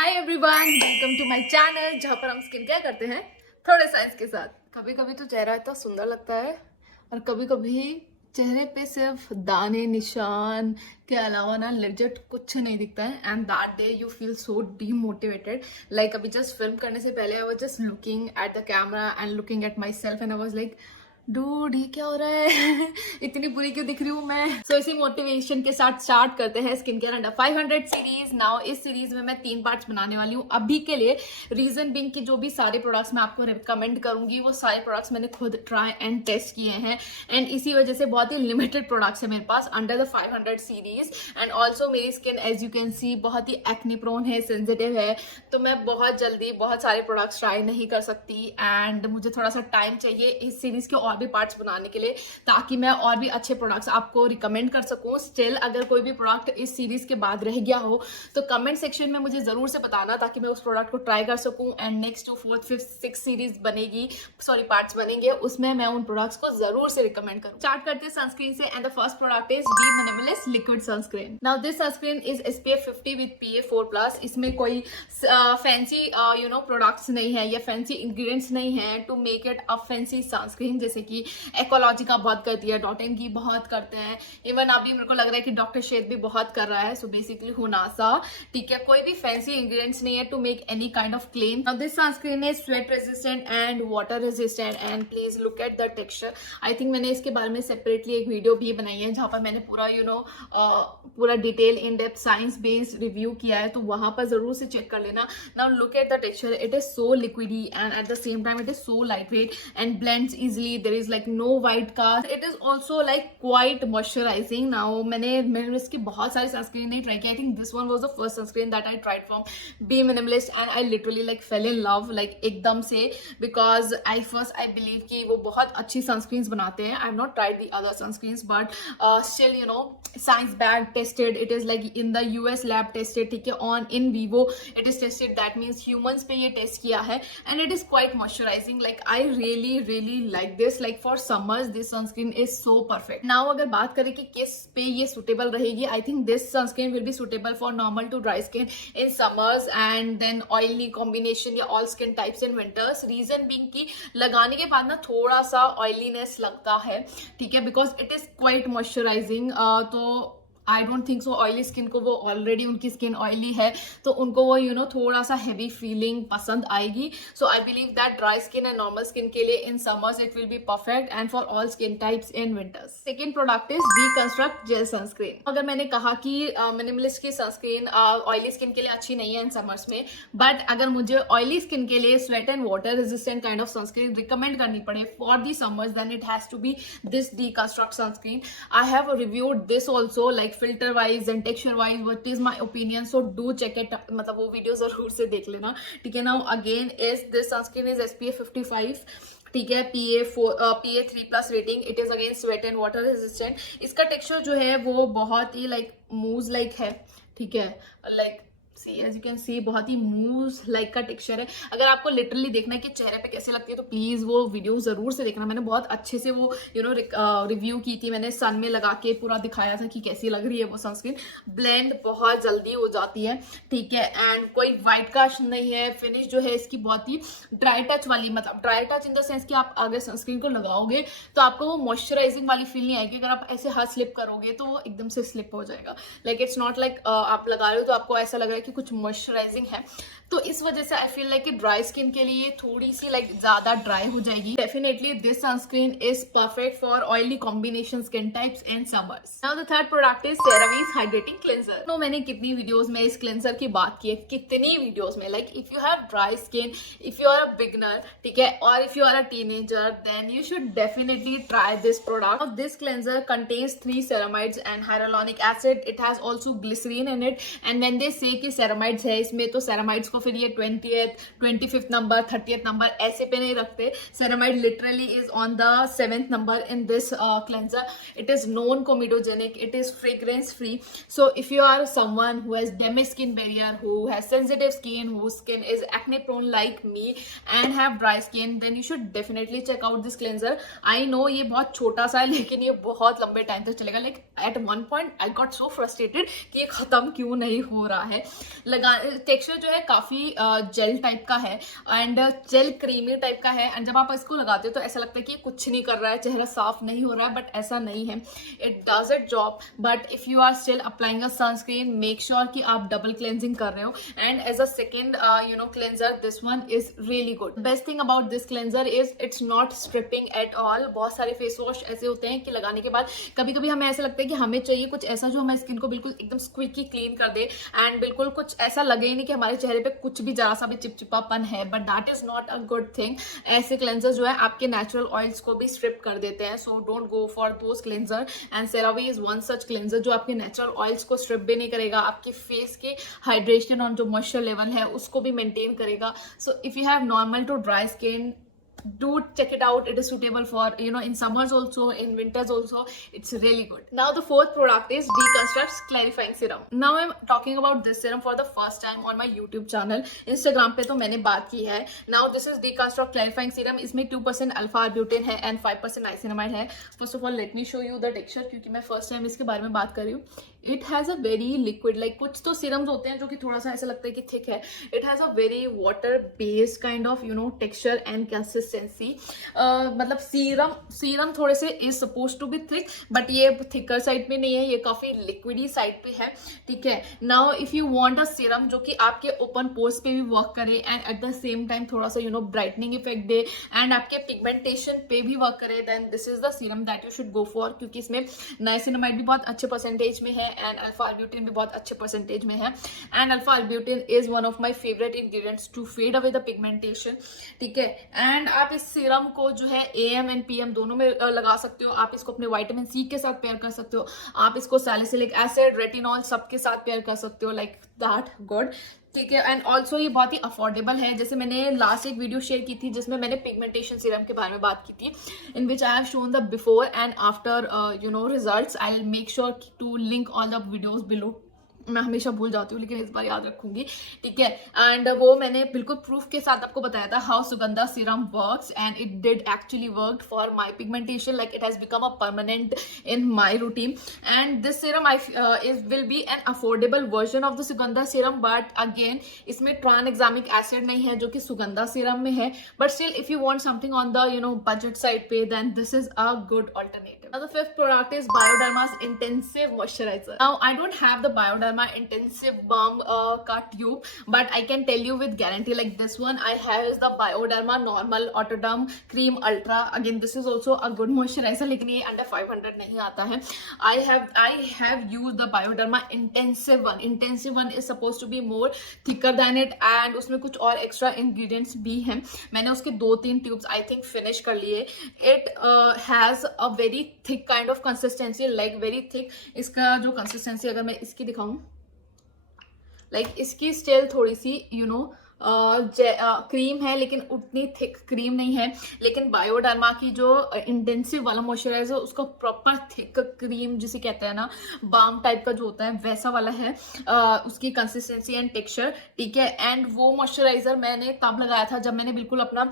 Hi everyone, welcome to my channel जहाँ पर हम स्किन केयर करते हैं थोड़े साइंस के साथ। कभी कभी तो चेहरा इतना सुंदर लगता है और कभी कभी चेहरे पे सिर्फ दाने निशान के अलावा ना लेजिट कुछ नहीं दिखता है। And that day you feel so demotivated. Like अभी जस्ट फिल्म करने से पहले I was just looking at the camera and looking at my self and I was like dude ये क्या हो रहा है इतनी बुरी क्यों दिख रही हूँ मैं। सो इसी मोटिवेशन के साथ स्टार्ट करते हैं skin care under 500 series. Now इस सीरीज में मैं 3 पार्ट्स बनाने वाली हूँ अभी के लिए। रीजन बिंग कि जो भी सारे प्रोडक्ट्स मैं आपको रिकमेंड करूंगी वो सारे प्रोडक्ट्स मैंने खुद ट्राई एंड टेस्ट किए हैं एंड इसी वजह से बहुत ही लिमिटेड प्रोडक्ट्स है मेरे पास under the 500 series. And also मेरी skin as you can see बहुत ही एक्ने प्रोन है, सेंसिटिव है, तो मैं बहुत जल्दी बहुत सारे प्रोडक्ट्स ट्राई नहीं कर सकती एंड मुझे थोड़ा सा टाइम चाहिए इस सीरीज के और भी पार्ट्स बनाने के लिए ताकि मैं और भी अच्छे प्रोडक्ट्स आपको रिकमेंड कर सकूं। स्टिल अगर कोई भी प्रोडक्ट इस सीरीज के बाद रह गया हो तो कमेंट सेक्शन में मुझे जरूर से बताना ताकि मैं उस प्रोडक्ट को ट्राई कर सकूं एंड नेक्स्ट जो 4th 5th 6th सीरीज बनेगी, सॉरी पार्ट्स बनेंगे, उसमें मैं उन प्रोडक्ट्स को जरूर से रिकमेंड करूं। स्टार्ट करते हैं सनस्क्रीन से and the first product is B Minimalist liquid sunscreen. Now this sunscreen is SPF 50 with PA4+। इसमें कोई फैंसी प्रोडक्ट्स नहीं है या फैंसी इंग्रेडिएंट्स नहीं है to make it a fancy sunscreen. जैसे कि एक्वालॉजी का बहुत करती है, डॉट-इन की बहुत करते हैं, इवन अभी मेरे को लग रहा है कि डॉक्टर शेड भी बहुत कर रहा है। सो बेसिकली हुनासा, ठीक है, कोई भी फैंसी इंग्रेडिएंट्स नहीं है to make any kind of clean. Now this sunscreen is sweat resistant and water resistant and please look at the texture. I think मैंने इसके बारे में सेपरेटली एक वीडियो भी बनाई है जहां पर मैंने पूरा पूरा detail in depth science based review किया है, तो वहां पर जरूर से चेक कर लेना। Now look at the texture, it is so liquidy and at the same time it is so light weight and blends easily. There is like no white cast. It is also like quite moisturizing. Now मैंने इसकी बहुत सारी sunscreen नहीं try की। I think this one was the first sunscreen that I tried from Be Minimalist and I literally like fell in love like एकदम से, because I believe कि वो बहुत अच्छी सनस्क्रीन्स बनाते हैं। I've not tried the other sunscreens but still science backed, tested, it is like in the US lab tested, ठीक है, on in vivo it is tested, that means humans पे ये टेस्ट किया है and it is quite moisturizing. Like I really like this. Like for summers this sunscreen is so perfect. Now अगर बात करें कि किस पे ये suitable रहेगी, I think this sunscreen will be suitable for normal to dry skin in summers and then oily combination या all skin types in winters. Reason being कि लगाने के बाद ना थोड़ा सा oiliness लगता है, ठीक है, because it is quite moisturizing. तो I don't think so oily skin को, वो ऑलरेडी उनकी स्किन ऑयली है तो उनको वो थोड़ा सा हैवी फीलिंग पसंद आएगी। So I believe that dry skin and normal skin के लिए in summers it will be perfect and for all skin types in winters. Second product is deconstruct gel sunscreen. अगर मैंने कहा कि मिनिमलिस्ट की sunscreen oily skin के लिए अच्छी नहीं है इन समर्स में, बट अगर मुझे ऑयली स्किन के लिए sweat and water resistant kind of sunscreen recommend करनी पड़े for the summers, then it has to be this Deconstruct sunscreen. I have reviewed this also like filter wise and texture wise, what is my opinion, so do check it, मतलब वो video जरूर से देख लेना, ठीक है। Now again is this sunscreen is SPF 55, ठीक है, PA3+ rating. It is again sweat and water resistant. इसका टेक्सचर जो है वो बहुत ही लाइक मूज लाइक है, ठीक है, like as you can see बहुत ही मूज लाइक का टेक्सचर है। अगर आपको लिटरली देखना है कि चेहरे पे कैसे लगती है तो प्लीज वो वीडियो जरूर से देखना। मैंने बहुत अच्छे से वो रिव्यू की थी, मैंने सन में लगा के पूरा दिखाया था कि कैसी लग रही है वो सनस्क्रीन। ब्लेंड बहुत जल्दी हो जाती है, ठीक है, एंड कोई व्हाइट कास्ट नहीं है। फिनिश जो है इसकी बहुत ही ड्राई टच वाली, मतलब dry touch in the sense कि आप अगर सनस्क्रीन को लगाओगे तो आपको वो मॉइस्चराइजिंग वाली फील नहीं आएगी। अगर आप ऐसे हाथ स्लिप करोगे तो वो एकदम से स्लिप हो जाएगा। लाइक इट्स नॉट लाइक आप लगा रहे हो तो आपको ऐसा लग रहा है कि कुछ मॉइस्चराइजिंग है, तो इस वजह से आई फील लाइक कि ड्राई स्किन के लिए थोड़ी सी लाइक ज्यादा ड्राई हो जाएगी। Definitely this sunscreen is perfect for oily combination skin types in summers. Now the third product is CeraVe's hydrating cleanser. तो मैंने कितनी वीडियोस में इस क्लेंजर की बात की है, कितनी वीडियोस में, like if you have dry skin, if you are a beginner, ठीक है, और if you are a teenager, then you should definitely try this product. This cleanser contains 3 ceramides and hyaluronic acid. It has also glycerin in it, and when they say कि ceramides है इसमें, तो ceramides को फिर ये 20th 25th number 30th number ऐसे पे नहीं रखते। ceramide literally is on the 7th number in this cleanser. It is non comedogenic, it is fragrance free. So if you are someone who has damaged skin barrier, who has sensitive skin, whose skin is acne prone like me and have dry skin, then you should definitely check out this cleanser. I know ये बहुत छोटा सा है लेकिन ये बहुत लंबे time तक चलेगा। Like at one point I got so frustrated कि ये खत्म क्यों नहीं हो रहा है, लगा टेक्सचर जो है काफी जेल टाइप का है एंड जेल क्रीमी टाइप का है, एंड जब आप इसको लगाते हो तो ऐसा लगता है कि कुछ नहीं कर रहा है, चेहरा साफ नहीं हो रहा है, बट ऐसा नहीं है, it does it job. But if you are still applying a sunscreen, make sure कि आप डबल क्लेंजिंग कर रहे हो, and as a second cleanser this one is really good. Best thing about this cleanser is it's not stripping at all. बहुत सारे face wash ऐसे होते हैं कि लगाने के बाद कभी कभी हमें ऐसा लगता है कि हमें चाहिए कुछ ऐसा जो हमारी स्किन को बिल्कुल एकदम स्क्विकी क्लीन कर दे, एंड बिल्कुल कुछ ऐसा लगे ही नहीं कि हमारे चेहरे पे कुछ भी जरा सा भी चिपचिपापन है, but that is not a good thing. ऐसे क्लेंजर जो है आपके नेचुरल ऑयल्स को भी स्ट्रिप कर देते हैं, so don't go for those cleanser, and CeraVe is one such cleanser जो आपके नेचुरल ऑयल्स को स्ट्रिप भी नहीं करेगा, आपके फेस के हाइड्रेशन और जो मॉइस्चर लेवल है उसको भी मेंटेन करेगा। So if you have normal to dry skin, do check it out. It is suitable for in summers also, in winters also. It's really good. Now the fourth product is Deconstruct Clarifying Serum. Now I'm talking about this serum for the first time on my YouTube channel. Instagram पे तो मैंने बात की है. Now this is Deconstruct Clarifying Serum. इसमें 2% alpha arbutin है and 5% niacinamide है. First of all let me show you the texture, क्योंकि मैं first time इसके बारे में बात कर रही हूँ. It has a very liquid, like कुछ तो serums होते हैं जो कि थोड़ा सा ऐसा लगता है कि thick है. It has a very water based kind of texture and consistency. मतलब सीरम थोड़े से is suppose to be thick, but ये थिकर साइड पे नहीं है, ये काफी लिक्विडी साइड पे है, ठीक है। Now if you want a serum जो कि आपके ओपन पोर्स पे भी वर्क करे and at the same time थोड़ा सा ब्राइटनिंग इफेक्ट दे एंड आपके पिगमेंटेशन पे भी वर्क करे, then this is the serum that you should go for, क्योंकि इसमें नाइसिनामाइड भी बहुत अच्छे परसेंटेज में है एंड अल्फा आर्ब्यूटिन भी बहुत अच्छे परसेंटेज में है, and alpha arbutin is one of my favourite ingredients to fade away the pigmentation, ठीक है। एंड आप इस सीरम को जो है AM एंड PM दोनों में लगा सकते हो, आप इसको अपने विटामिन C के साथ पेयर कर सकते हो, आप इसको सैलिसिलिक एसिड, रेटिनॉल सबके साथ पेयर कर सकते हो, लाइक दैट गुड, ठीक है। एंड ऑल्सो ये बहुत ही अफोर्डेबल है, जैसे मैंने लास्ट एक वीडियो शेयर की थी जिसमें मैंने पिगमेंटेशन सीरम के बारे में बात की थी, in which I have shown the before and after results. I will make sure to link all the videos below, मैं हमेशा भूल जाती हूँ लेकिन इस बार याद रखूंगी, ठीक है। एंड वो मैंने बिल्कुल प्रूफ के साथ आपको बताया था how Sugandha serum works, and it did actually work for my pigmentation, like it has become a permanent in my routine, and this serum will be an affordable version of the Sugandha serum, but again इसमें ट्रांएग्जामिक acid नहीं है जो कि Sugandha serum में है, but still if you want something on the budget side पे, then this is a good alternative. Now the fifth product is Bioderma's Intensive Moisturizer. Now I don't have the Bioderma Intensive Balm ka tube, but I can tell you with guarantee, like this one I have is the Bioderma Normal Autoderm Cream Ultra. Again this is also a good moisturizer, लेकिन ये under 500 नहीं आता है। I have used the Bioderma Intensive one. Intensive one is supposed to be more thicker than it, and उसमें कुछ और extra ingredients भी हैं। मैंने उसके 2-3 tubes I think finish कर लिए। It has a very thick kind of consistency, like very thick. इसका जो कंसिस्टेंसी अगर मैं इसकी दिखाऊं, लाइक इसकी स्टिल थोड़ी सी क्रीम है लेकिन उतनी थिक क्रीम नहीं है, लेकिन बायोडर्मा की जो इंटेंसिव वाला मॉइस्चराइजर उसका प्रॉपर थिक क्रीम जिसे कहते हैं ना, बाम टाइप का जो होता है वैसा वाला है उसकी कंसिस्टेंसी एंड टेक्सचर, ठीक है। एंड वो मॉइस्चराइजर मैंने तब लगाया था जब मैंने बिल्कुल अपना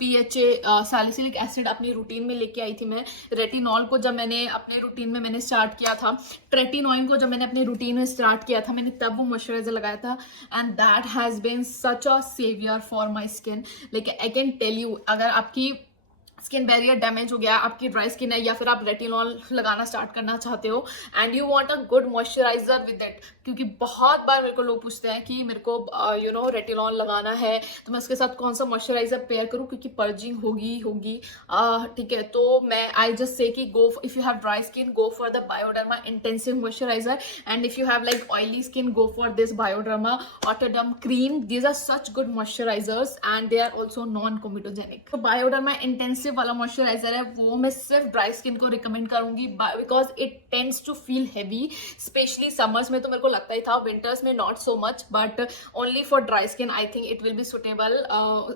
BHA सैलिसिलिक एसिड अपनी रूटीन में लेके आई थी मैं, रेटिनॉल को जब मैंने अपने रूटीन में मैंने स्टार्ट किया था, ट्रेटिनॉइन को जब मैंने अपने रूटीन में स्टार्ट किया था, मैंने तब वो मॉइस्चराइजर लगाया था, and that has been such a savior for my skin. Like I can tell you, अगर आपकी स्किन बैरियर डैमेज हो गया, आपकी ड्राई स्किन है, या फिर आप रेटिनॉल लगाना स्टार्ट करना चाहते हो and you want a good moisturiser with it, क्योंकि बहुत बार मेरे को लोग पूछते हैं कि मेरे को रेटिनॉल लगाना है तो मैं उसके साथ कौन सा मॉइस्चराइजर पेयर करूं क्योंकि पर्जिंग होगी, ठीक है। तो मैं आई जस्ट से कि go, if you have dry skin go for the Bioderma intensive moisturizer, and if you have like oily skin go for this Bioderma Atoderm cream. These are such good moisturizers and they are also non comedogenic. तो Bioderma intensive वाला moisturizer है वो मैं सिर्फ dry skin को recommend करूंगी, because it tends to feel heavy, specially summers में तो मेरे को लगता ही था, विंटर्स में not so much, but only for dry skin I think it will be suitable,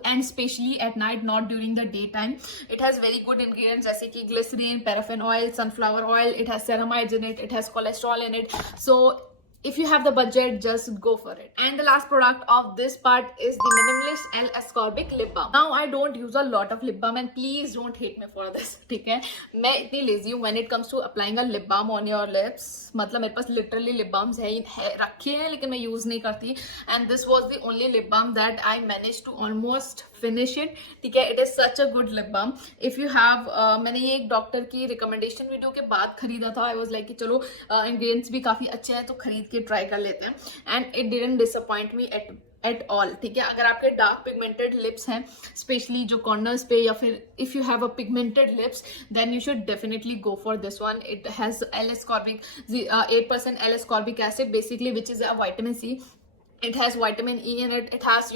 and specially at night, not during the day time. It has very good ingredients जैसे कि glycerine, paraffin oil, sunflower oil, it has ceramides in it, it has cholesterol in it, so if you have the budget, just go for it. And the last product of this part is the Minimalist L Ascorbic lip balm. Now I don't use a lot of lip balm and please don't hate me for this, ठीक है? मैं इतनी lazy हूँ when it comes to applying a lip balm on your lips. मतलब मेरे पास literally lip balms है रखे हैं लेकिन मैं use नहीं करती. And this was the only lip balm that I managed to almost finish it. ठीक है? It is such a good lip balm. If you have मैंने ये एक डॉक्टर की रिकमेंडेशन वीडियो के बाद खरीदा था. I was like कि चलो ingredients भी काफी अच्छे हैं तो खरीद के ट्राई कर लेते हैं. And it didn't disappoint me at all. ठीक है, अगर आपके डार्क पिगमेंटेड लिप्स हैं, स्पेशली जो कॉर्नर्स पे, या फिर if you have a pigmented lips, then you should definitely go for this one. It has L ascorbic 8% L ascorbic acid basically, which is a vitamin C. It has vitamin E in it. It has,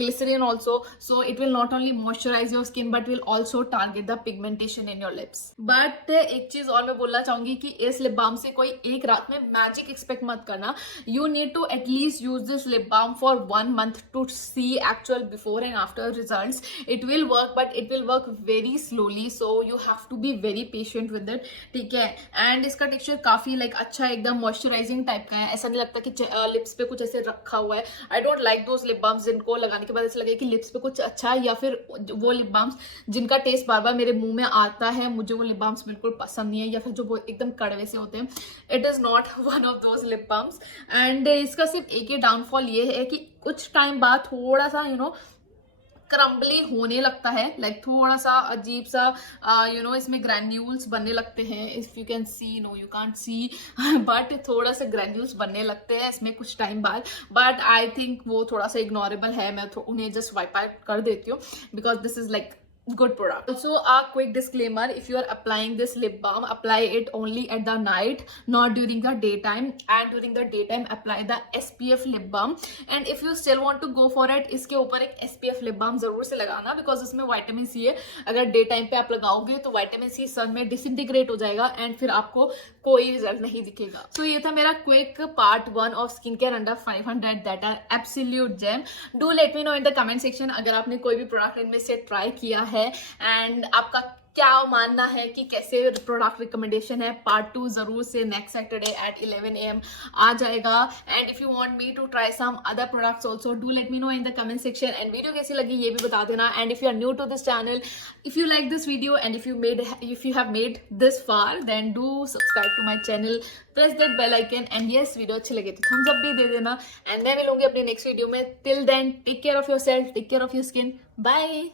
glycerin also. So it will not only moisturize your skin but will also target the pigmentation in your lips. But एक चीज और मैं बोलना चाहूंगी कि इस lip balm से कोई एक रात में मैजिक एक्सपेक्ट मत करना. You need to at least use this lip balm for 1 month to see actual before and after results. It will work but it will work very slowly. So you have to be very patient with it. ठीक है, and इसका texture काफी अच्छा एकदम moisturising type का है. ऐसा नहीं लगता कि लिप्स पे कुछ ऐसे रखा हुआ है. I don't like those lip balms जिनको लगाने के बाद ऐसा लगे कि लिप्स पे कुछ अच्छा है, या फिर वो लिप बाम्स जिनका टेस्ट बार बार मेरे मुंह में आता है. मुझे वो लिप बाम्स बिल्कुल पसंद नहीं है, या फिर जो एकदम कड़वे से होते हैं. It is not one of those lip balms. And इसका सिर्फ एक ही डाउनफॉल ये है कि कुछ टाइम बाद थोड़ा सा क्रम्बली होने लगता है. थोड़ा सा अजीब सा इसमें ग्रैन्यूल्स बनने लगते हैं. If you can see, no you can't see, but थोड़ा सा ग्रैन्यूल्स बनने लगते हैं इसमें कुछ टाइम बाद. बट आई थिंक वो थोड़ा सा इग्नोरेबल है. मैं उन्हें जस्ट वाइप आउट कर देती हूँ because this is good product. Also a quick disclaimer, if you are applying this lip balm, apply it only at the night, not during the daytime. And during the daytime apply the SPF lip balm. And if you still want to go for it, इसके ऊपर एक SPF lip balm जरूर से लगाना because इसमें vitamin C है. अगर day time पे आप लगाओगे तो विटामिन सी सन में डिसइंटीग्रेट हो जाएगा एंड फिर आपको कोई रिजल्ट नहीं दिखेगा. तो ये था मेरा quick part 1 of skin care under 500 that are absolute gem. Do let me know in the comment section अगर आपने कोई भी प्रोडक्ट इनमें से ट्राई किया है एंड आपका क्या मानना है कि कैसे प्रोडक्ट रिकमेंडेशन है. पार्ट 2 जरूर से नेक्स्ट सैटरडे एट 11 AM आ जाएगा. And if you want me to try some other products also, do let me know in the comment section. And video कैसी लगी ये भी बता देना. And if you are new to this channel, if you like this video and if you have made this far, then do subscribe to my channel, press that bell icon. And yes, video अच्छी लगे तो Thums up भी दे देना. And मैं मिलूंगी अपनी next video में. Till then, take care of your self, take care of your skin. Bye.